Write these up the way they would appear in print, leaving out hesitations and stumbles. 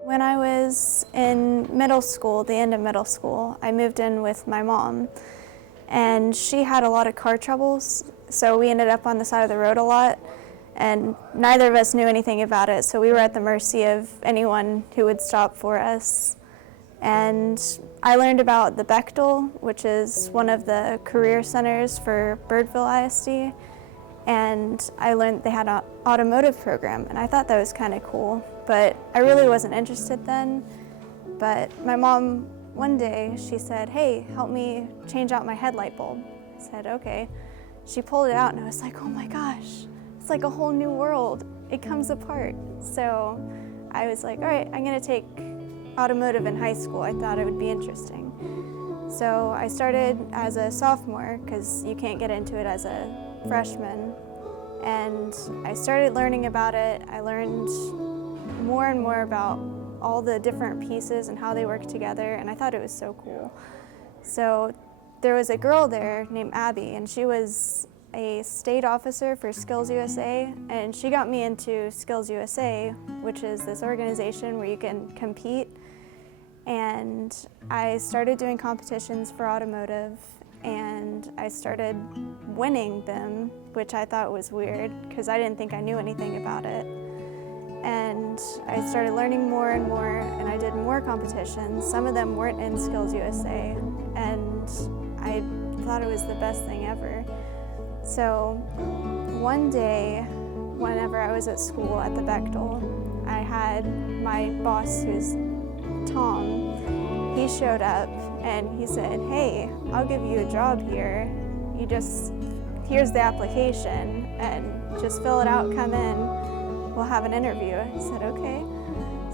When I was in middle school, the end of middle school, I moved in with my mom, and she had a lot of car troubles, so we ended up on the side of the road a lot, and neither of us knew anything about it, so we were at the mercy of anyone who would stop for us. And I learned about the Bechtel, which is one of the career centers for Birdville ISD, and I learned they had an automotive program, and I thought that was kind of cool, but I really wasn't interested then. But my mom, one day, she said, "Hey, help me change out my headlight bulb." I said, "Okay." She pulled it out, and I was like, "Oh my gosh, it's like a whole new world. It comes apart." So I was like, all right, I'm gonna take automotive in high school. I thought it would be interesting. So I started as a sophomore, because you can't get into it as a freshman, and I started learning about it. I learned more and more about all the different pieces and how they work together, and I thought it was so cool. So there was a girl there named Abby, and she was a state officer for Skills USA, and she got me into Skills USA, which is this organization where you can compete. And I started doing competitions for automotive, and I started winning them, which I thought was weird because I didn't think I knew anything about it. And I started learning more and more, and I did more competitions. Some of them weren't in Skills USA, and I thought it was the best thing ever. So one day, whenever I was at school at the Bechtel, I had my boss, who's Tom, he showed up and he said, "Hey, I'll give you a job here. Here's the application, and just fill it out, come in, we'll have an interview." I said, "Okay."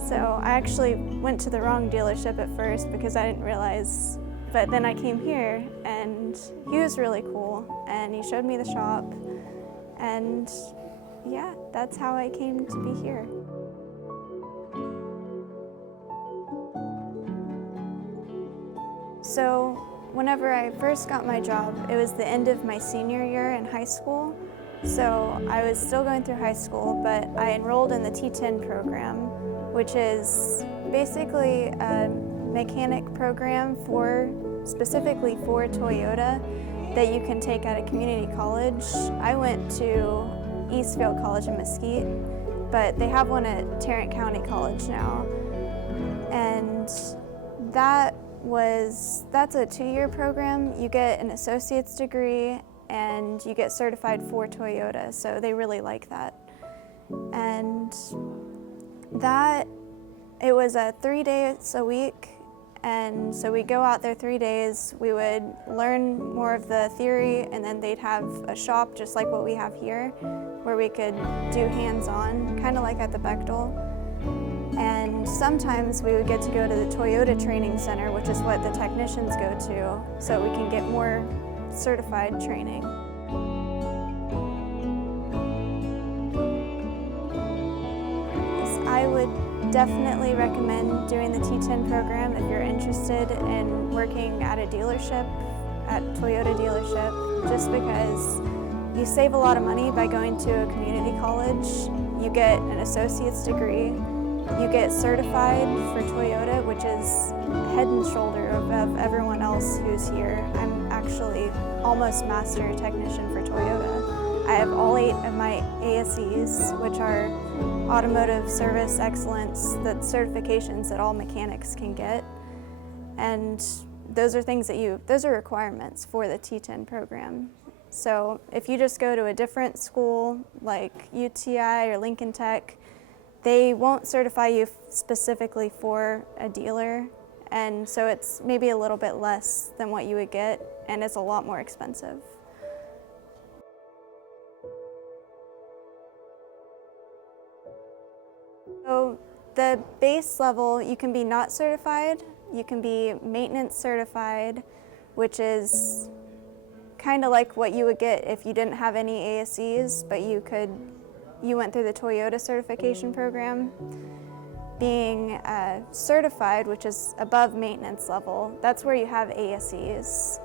So I actually went to the wrong dealership at first because I didn't realize, but then I came here and he was really cool and he showed me the shop, and yeah, that's how I came to be here. So whenever I first got my job, it was the end of my senior year in high school. So I was still going through high school, but I enrolled in the T-10 program, which is basically a mechanic program specifically for Toyota that you can take at a community college. I went to Eastfield College in Mesquite, but they have one at Tarrant County College now. And that's a 2-year program. You get an associate's degree and you get certified for Toyota, so they really like that. And it was 3 days a week, and so we'd go out there 3 days, we would learn more of the theory, and then they'd have a shop just like what we have here, where we could do hands-on, kind of like at the Bechtel. And sometimes we would get to go to the Toyota Training Center, which is what the technicians go to, so we can get more certified training. I would definitely recommend doing the T-10 program if you're interested in working at a dealership, at Toyota dealership, just because you save a lot of money by going to a community college. You get an associate's degree. You get certified for Toyota, which is head and shoulder above everyone else who's here. I'm actually almost master technician for Toyota. I have all 8 of my ASEs, which are automotive service excellence, the certifications that all mechanics can get. And those are those are requirements for the T-10 program. So if you just go to a different school like UTI or Lincoln Tech, they won't certify you specifically for a dealer, and so it's maybe a little bit less than what you would get, and it's a lot more expensive. So the base level, you can be not certified, you can be maintenance certified, which is kind of like what you would get if you didn't have any ASEs, but you went through the Toyota certification program. Being certified, which is above maintenance level, that's where you have ASEs.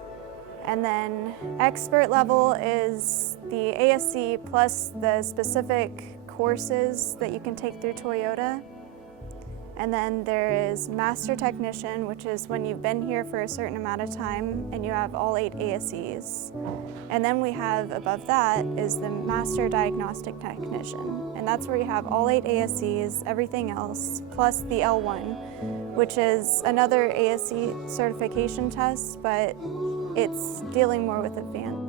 And then expert level is the ASE plus the specific courses that you can take through Toyota. And then there is Master Technician, which is when you've been here for a certain amount of time and you have all 8 ASEs. And then we have above that is the Master Diagnostic Technician. And that's where you have all 8 ASEs, everything else, plus the L1, which is another ASE certification test, but it's dealing more with advanced.